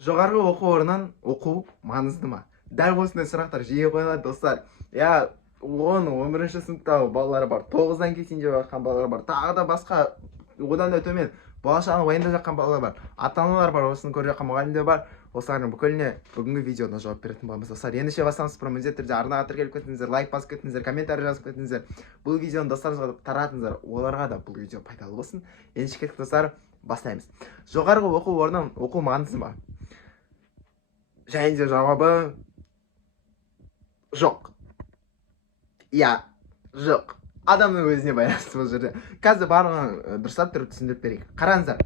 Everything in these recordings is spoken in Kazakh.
Жоғарғы оқу орнынан оқу маңызды ма? Дәл осындай сұрақтар жиі қойылады достар. 10-11 сыныптағы балалар бар, 9-дан кетейін деп жатқан балалар бар, тағы да басқа одан да төмен болашағын уайымдап жатқан балалар бар, ата-аналар бар, осыны көріп жатқан мұғалімдер бар. Осылардың бүкіліне бүгінгі видеода жауап беретін боламыз достар. Ендеше бастамас бұрын міндетті түрде арнаға тіркеліп кетіңіздер, лайк басып кетіңіздер, комментарий жазып кетіңіздер. Бұл видеоны достарыңызға таратыңыздар, оларға да бұл видео пайдалы болсын. Ендеше кеттік достар, бастаймыз. Жоғарғы оқу орнынан оқу маңызды ма? Және де жауабы жоқ. Жоқ. Адамның өзіне байланысты бұл жерде. Қазір барлығын дұрыстап тұрып түсіндіріп берейік. Қараңыздар.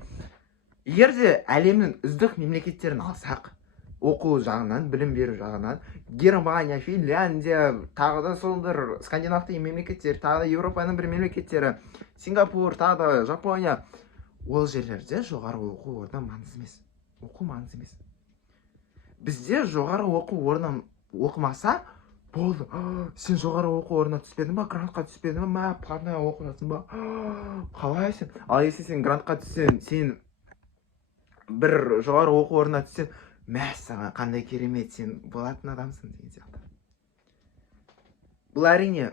Егер де әлемнің үздік мемлекеттерін алсақ, оқу жағынан, білім беру жағынан, Германия, Финляндия, тағы да сол бір скандинавтық мемлекеттер, тағы да Еуропаның бір мемлекеттері, Сингапур, тағы да Жапония, ол жерлерде жоғарғы оқу орны маңызды емес. Оқу маңызды емес. Бізде жоғары оқу орнынан оқымаса, болды. Сен жоғары оқу орнына түспедің ба, грантқа түспедің ба, парная оқып жатсың ба? Қалай сен? Ал если сен грантқа түссең, сен бір жоғары оқу орнына түссең, мәссаған қандай керемет, сен болатын адамсың деген сияқты. Бұл әрине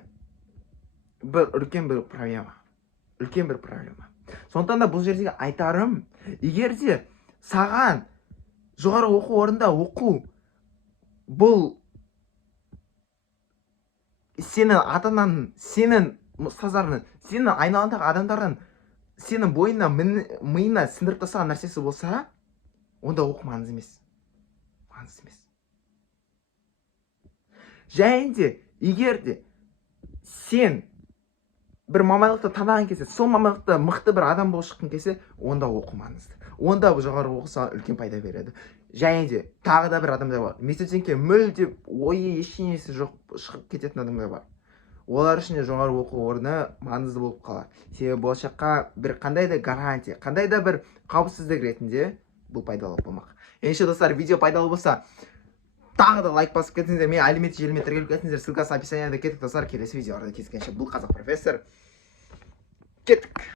бір үлкен бір проблема. Үлкен бір проблема. Сондықтан да бұл жердегі айтарым, егер де саған жоғары оқу орнында оқу бұл сенің ата-анаң, сенің ұстаздарың, сенің айналаңдағы адамдардың сенің бойына, миына сіңдіріп тастаған нәрсесі болса, онда оқу маңызды емес. Маңызды емес. Және де егер де сен бір мамандықты таңдаған кезде, сол мамандықта мықты бір адам болып шыққан кезде, онда оқу маңызды. Онда жоғары оқу саған үлкен пайда береді. Және де тағы да бір адамдар бар. Студентке мүлде ойы ештеңесі жоқ шығып кететін адамдар бар. Олар үшін де жоғары оқу орны маңызды болып қалады. Себебі болашаққа бір қандай да гарантия, қандай да бір қауіпсіздік ретінде бұл пайдалы болмақ. Ендеше достар, видео пайдалы болса, тағы да лайк басып кетіңіздер, мен әлеуметтік желіме тіркеліп кетіңіздер, ссылкасы описанияда. Кеттік достар, келесі видеоларда кездескенше. Бұл қазақ профессор. Кеттік.